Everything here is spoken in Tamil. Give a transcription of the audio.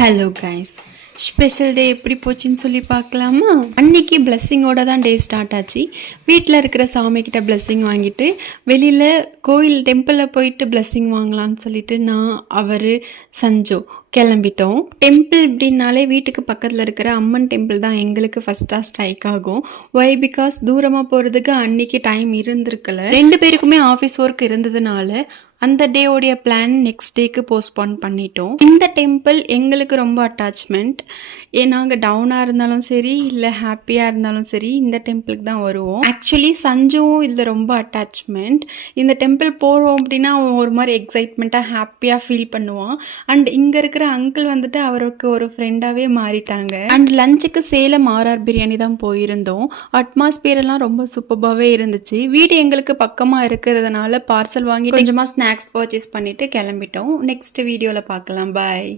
ஹலோ கைஸ், ஸ்பெஷல் டே எப்படி போச்சுன்னு சொல்லி பார்க்கலாமா? அன்னைக்கு பிளெஸ்ஸிங்கோட தான் டே ஸ்டார்ட் ஆச்சு. வீட்டில் இருக்கிற சாமிக்கிட்ட பிளெஸ்ஸிங் வாங்கிட்டு வெளியில் கோயில் டெம்பிளில் போயிட்டு பிளெஸ்ஸிங் வாங்கலான்னு சொல்லிட்டு நான் சஞ்சு கிளம்பிட்டோம். டெம்பிள் அப்படின்னாலே வீட்டுக்கு பக்கத்தில் இருக்கிற அம்மன் டெம்பிள் தான் எங்களுக்கு ஃபஸ்ட்டாக ஸ்ட்ரைக் ஆகும். ஒய் பிகாஸ் தூரமாக போகிறதுக்கு அன்னைக்கு டைம் இருந்திருக்கல. 2 பேருக்குமே ஆஃபீஸ் ஒர்க் இருந்ததுனால அந்த டேவோடைய பிளான் நெக்ஸ்ட் டேக்கு போஸ்ட்போன் பண்ணிட்டோம். இந்த டெம்பிள் எங்களுக்கு ரொம்ப அட்டாச்மெண்ட். நாங்கள் டவுனாக இருந்தாலும் சரி இல்லை ஹாப்பியாக இருந்தாலும் சரி இந்த டெம்பிளுக்கு தான் வருவோம். ஆக்சுவலி சஞ்சுவும் இதில் ரொம்ப அட்டாச்மெண்ட். இந்த டெம்பிள் போகிறோம் அப்படின்னா அவன் ஒரு மாதிரி எக்ஸைட்மெண்ட்டாக ஹாப்பியாக ஃபீல் பண்ணுவான். அண்ட் இங்கே இருக்கிற அங்கிள் வந்துட்டு அவருக்கு ஒரு ஃப்ரெண்டாகவே மாறிட்டாங்க. அண்ட் லஞ்சுக்கு சேலம் ஆர்ஆர் பிரியாணி தான் போயிருந்தோம். அட்மாஸ்பியர் எல்லாம் ரொம்ப சூப்பராகவே இருந்துச்சு. வீடு எங்களுக்கு பக்கமாக இருக்கிறதுனால பார்சல் வாங்கி கொஞ்சமாக ஸ்நாக்ஸ் பர்ச்சேஸ் பண்ணிவிட்டு கிளம்பிட்டோம். நெக்ஸ்ட் வீடியோவில் பார்க்கலாம். பாய்.